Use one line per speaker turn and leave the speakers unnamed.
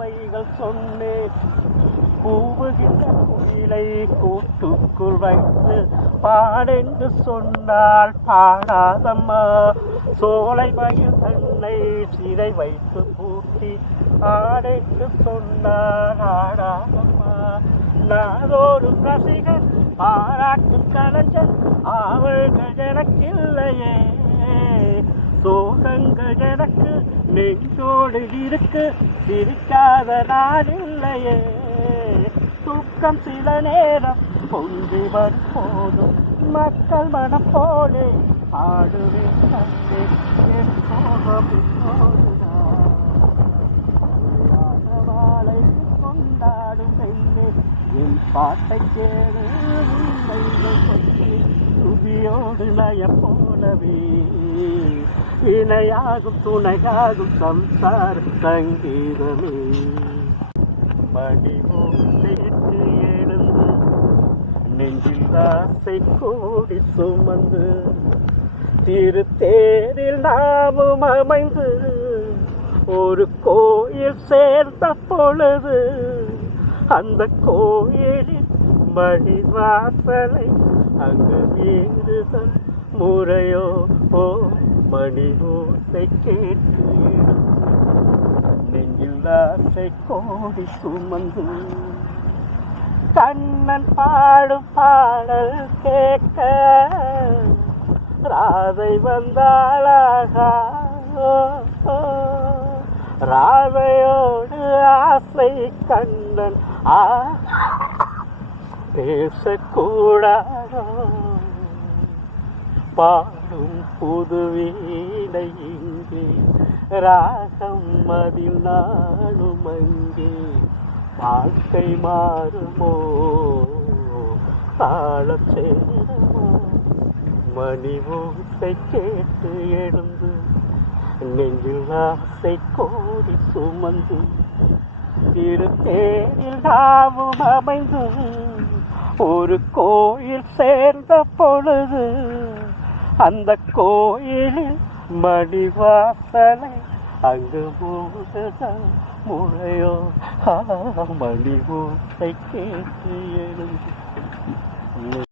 உண்மைகள் சொன்னேன். கூவுகின்ற குயிலை கூட்டுக்குள் வைத்து பாடென்று சொன்னால் பாடாதம்மா. சோலை மயில் தன்னை சிறை வைத்து பூட்டி ஆடென்று சொன்னால் ஆடாதம்மா. நாதோடு ரசிகர் பாராட்டு கலைஞர் அவர்கள் எனக்கில்லையே. சோகங்கள் எனக்கு நெஞ்சோடு இருக்கு சிரிக்காத நாள் இல்லையே. தூக்கம் சில நேரம் பொங்கி வரும் மக்கள் மனம் போலே ஆடுவேன் தந்தே என் கொண்டாடும் பெண்ணே என் பாட்டை கேடு துதியோடு நய போலவே. இணையாகும் துணையாகும் சம்சார சங்கீதமே மடிவோட்டு எழுந்து நெஞ்சில் ஆசை கோடி சுமந்து திருத்தேரில் நாமும் அமைந்து ஒரு கோயில் சேர்ந்த பொழுது அந்த கோயிலில் மணி வாசலை அங்கு வீடுதல் முறையோ ஓ மணி ஓசை கேட்டு நெஞ்சில் ஆசை கோடி சுமந்து. கண்ணன் பாடும் பாடல் கேட்க. ராதை வந்தாளாகா. ராதையோடு ஆசை கண்ணன் ஆ. பேசக்கூடாதோ. பாடும் புது வீணை இங்கே. ராகம் அதில் நானும் அங்கே. வாழ்க்கை மாறுமோ? தாளம் சேருமோ? மணி ஓசை கேட்டு எழுந்து நெஞ்சில் ஆசை கோடி சுமந்து திருத்தேரில் நாமும் அமைந்தும் ஒரு கோயில் சேர்ந்த பொழுது அந்த கோயிலில் மணிவாசலை அங்கு மூடுதல் முறையோ? மணி மூசை கேட்டு எழுந்து